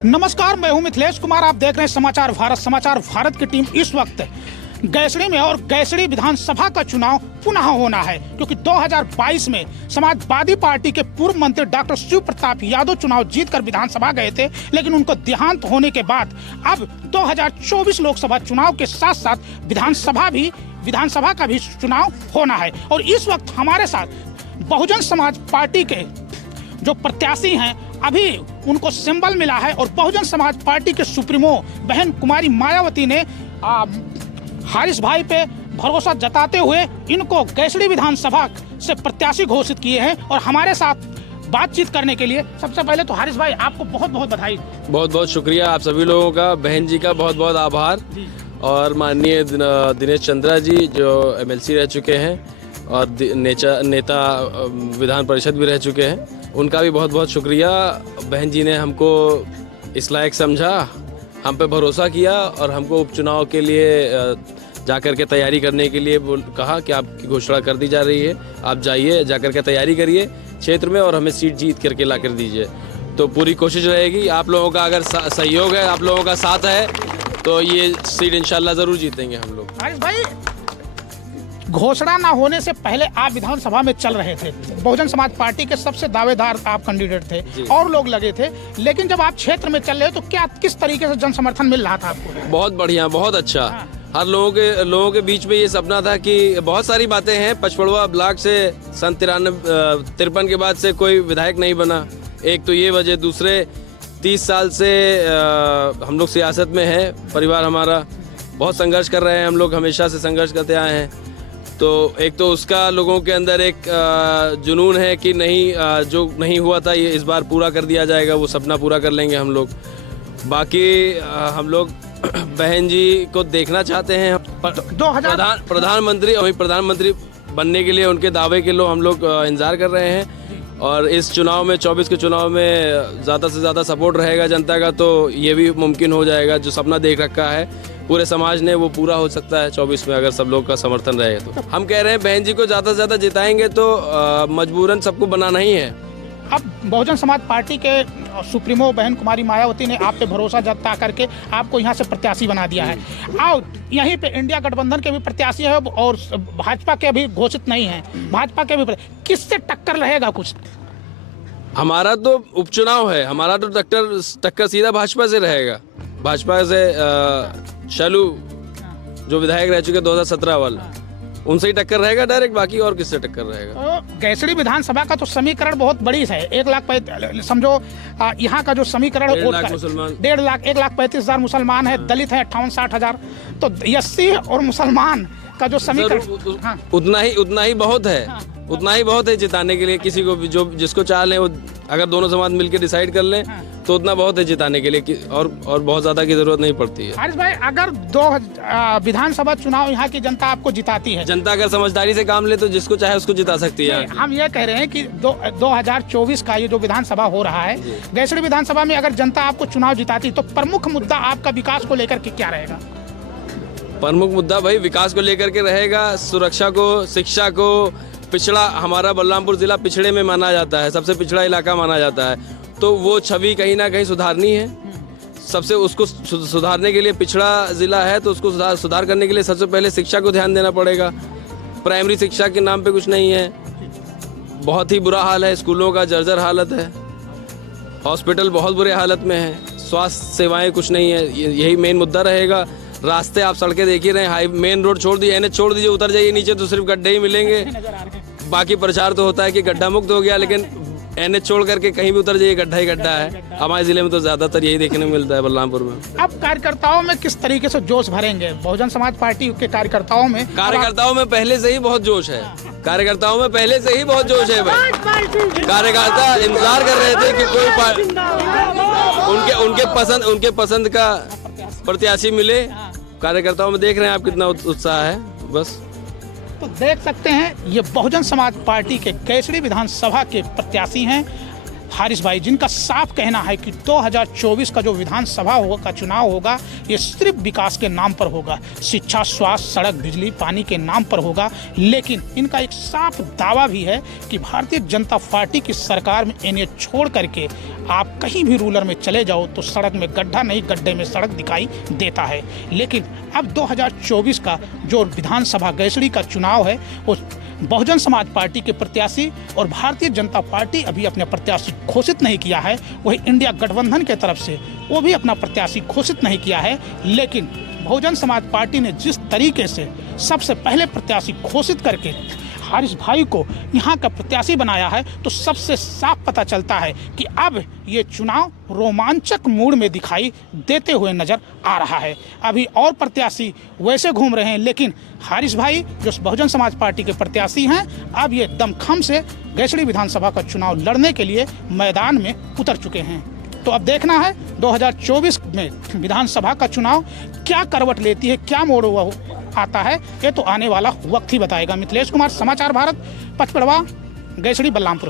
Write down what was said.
नमस्कार, मैं हूं मिथिलेश कुमार। आप देख रहे हैं समाचार भारत। समाचार भारत की टीम इस वक्त गैसड़ी में और गैसड़ी विधानसभा का चुनाव पुनः होना है, क्योंकि 2022 में समाजवादी पार्टी के पूर्व मंत्री डॉक्टर शिव प्रताप यादव चुनाव जीतकर विधानसभा गए थे, लेकिन उनको देहांत होने के बाद अब 2024 लोकसभा चुनाव के साथ साथ विधानसभा का भी चुनाव होना है। और इस वक्त हमारे साथ बहुजन समाज पार्टी के जो प्रत्याशी हैं, अभी उनको सिंबल मिला है और बहुजन समाज पार्टी के सुप्रीमो बहन कुमारी मायावती ने हारिस भाई पे भरोसा जताते हुए इनको गैसड़ी विधानसभा से प्रत्याशी घोषित किए हैं। और हमारे साथ बातचीत करने के लिए सबसे पहले तो हारिस भाई, आपको बहुत बहुत बधाई। बहुत बहुत शुक्रिया आप सभी लोगों का, बहन जी का बहुत बहुत आभार, और माननीय दिनेश चंद्रा जी जो एमएलसी रह चुके हैं और नेता विधान परिषद भी रह चुके हैं, उनका भी बहुत बहुत शुक्रिया। बहन जी ने हमको इस लायक समझा, हम पे भरोसा किया और हमको उपचुनाव के लिए जाकर के तैयारी करने के लिए कहा कि आपकी घोषणा कर दी जा रही है, आप जाइए, जाकर के तैयारी करिए क्षेत्र में और हमें सीट जीत करके ला कर दीजिए। तो पूरी कोशिश रहेगी, आप लोगों का अगर सहयोग है, आप लोगों का साथ है, तो ये सीट इंशाल्लाह ज़रूर जीतेंगे हम लोग। हारिस भाई, घोषणा न होने से पहले आप विधानसभा में चल रहे थे, बहुजन समाज पार्टी के सबसे दावेदार आप कैंडिडेट थे और लोग लगे थे, लेकिन जब आप क्षेत्र में चल रहे तो किस तरीके से जन समर्थन मिल रहा था आपको? बहुत बढ़िया, बहुत अच्छा। हर लोगों के बीच में ये सपना था कि बहुत सारी बातें हैं, पचपड़वा ब्लॉक से सन 53 के बाद से कोई विधायक नहीं बना, एक तो ये वजह। दूसरे 30 साल से हम लोग सियासत में हैं, परिवार हमारा बहुत संघर्ष कर रहे हैं, हम लोग हमेशा से संघर्ष करते आए हैं। तो एक तो उसका लोगों के अंदर एक जुनून है कि नहीं, जो नहीं हुआ था ये इस बार पूरा कर दिया जाएगा, वो सपना पूरा कर लेंगे हम लोग। बाकी हम लोग बहन जी को देखना चाहते हैं, प्रधानमंत्री बनने के लिए उनके दावे के लिए हम लोग इंतजार कर रहे हैं। और इस चुनाव में 24 के चुनाव में ज़्यादा से ज़्यादा सपोर्ट रहेगा जनता का, तो ये भी मुमकिन हो जाएगा। जो सपना देख रखा है पूरे समाज ने, वो पूरा हो सकता है 24 में, अगर सब लोग का समर्थन रहे तो। हम कह रहे हैं बहन जी को ज़्यादा से ज़्यादा जिताएंगे तो मजबूरन सबको बनाना ही है। अब बहुजन समाज पार्टी के सुप्रीमो बहन कुमारी मायावती ने आप पे भरोसा जता करके आपको यहाँ से प्रत्याशी बना दिया है। और यहीं पे इंडिया गठबंधन के भी प्रत्याशी है और भाजपा के भी घोषित नहीं है, भाजपा के भी। किससे टक्कर रहेगा कुछ? हमारा तो उपचुनाव है, हमारा तो टक्कर सीधा भाजपा से रहेगा। भाजपा से शालू जो विधायक रह चुके 2017 वाला, उनसे ही टक्कर रहेगा डायरेक्ट, बाकी और किससे टक्कर रहेगा? तो गैसड़ी विधानसभा का तो समीकरण बहुत बड़ी है, 1 लाख समझो यहाँ का जो समीकरण 1,35,000 मुसलमान है, दलित है 58-60 हजार, तो एससी और मुसलमान का जो समीकरण उतना ही बहुत है। उतना ही बहुत है जिताने के लिए। किसी को भी जो जिसको चाह लें, वो अगर दोनों समाज मिलकर डिसाइड कर लें तो उतना बहुत है जिताने के लिए, और बहुत ज्यादा की जरूरत नहीं पड़ती है। हारिस भाई, अगर विधानसभा चुनाव यहाँ की जनता आपको जिताती है, जनता अगर समझदारी से काम ले तो जिसको चाहे उसको जिता सकती है। हम ये कह रहे हैं कि 2024 का ये जो विधानसभा हो रहा है, गैसड़ी विधानसभा में अगर जनता आपको चुनाव जिताती तो प्रमुख मुद्दा आपका विकास को लेकर के क्या रहेगा? प्रमुख मुद्दा भाई विकास को लेकर के रहेगा, सुरक्षा को, शिक्षा को। पिछड़ा, हमारा बलरामपुर जिला पिछड़े में माना जाता है, सबसे पिछड़ा इलाका माना जाता है, तो वो छवि कहीं ना कहीं सुधारनी है। सबसे उसको सुधारने के लिए, पिछड़ा जिला है तो उसको सुधार करने के लिए सबसे पहले शिक्षा को ध्यान देना पड़ेगा। प्राइमरी शिक्षा के नाम पे कुछ नहीं है, बहुत ही बुरा हाल है, स्कूलों का जर्जर हालत है, हॉस्पिटल बहुत बुरे हालत में है, स्वास्थ्य सेवाएं कुछ नहीं है। यही मेन मुद्दा रहेगा। रास्ते आप सड़कें देख ही रहे हैं, मेन रोड छोड़ दीजिए, NH छोड़ दीजिए, उतर जाइए नीचे तो सिर्फ गड्ढे ही मिलेंगे। बाकी प्रचार तो होता है कि गड्ढा मुक्त हो गया, लेकिन NH छोड़ करके कहीं भी उतर जाइए गड्ढा ही गड्ढा है। हमारे जिले में तो ज्यादातर यही देखने को मिलता है, बलरामपुर में। अब कार्यकर्ताओं में किस तरीके से जोश भरेंगे? बहुजन समाज पार्टी के कार्यकर्ताओं में पहले से ही बहुत जोश है। कार्यकर्ताओं में पहले से ही बहुत जोश है भाई। कार्यकर्ता इंतजार कर रहे थे कि कोई उनके पसंद का प्रत्याशी मिले। कार्यकर्ताओं में देख रहे हैं आप कितना उत्साह है। बस तो देख सकते हैं, ये बहुजन समाज पार्टी के गैसड़ी विधानसभा के प्रत्याशी हैं हारिस भाई, जिनका साफ कहना है कि 2024 का जो विधानसभा का चुनाव होगा ये सिर्फ विकास के नाम पर होगा, शिक्षा, स्वास्थ्य, सड़क, बिजली, पानी के नाम पर होगा। लेकिन इनका एक साफ दावा भी है कि भारतीय जनता पार्टी की सरकार में इन्हें छोड़ करके आप कहीं भी रूरल में चले जाओ तो सड़क में गड्ढा नहीं, गड्ढे में सड़क दिखाई देता है। लेकिन अब 2024 का जो विधानसभा गैसड़ी का चुनाव है वो बहुजन समाज पार्टी के प्रत्याशी और भारतीय जनता पार्टी अभी अपने प्रत्याशी घोषित नहीं किया है, वही इंडिया गठबंधन के तरफ से वो भी अपना प्रत्याशी घोषित नहीं किया है। लेकिन बहुजन समाज पार्टी ने जिस तरीके से सबसे पहले प्रत्याशी घोषित करके हारिस भाई को यहाँ का प्रत्याशी बनाया है तो सबसे साफ पता चलता है कि अब ये चुनाव रोमांचक मूड में दिखाई देते हुए नजर आ रहा है। अभी और प्रत्याशी वैसे घूम रहे हैं, लेकिन हारिस भाई जो बहुजन समाज पार्टी के प्रत्याशी हैं अब ये दमखम से गैसड़ी विधानसभा का चुनाव लड़ने के लिए मैदान में उतर चुके हैं। तो अब देखना है 2024 में विधानसभा का चुनाव क्या करवट लेती है, क्या मोड़ आता है, ये तो आने वाला वक्त ही बताएगा। मिथिलेश कुमार, समाचार भारत, पचपड़वा, गैसड़ी, बलरामपुर।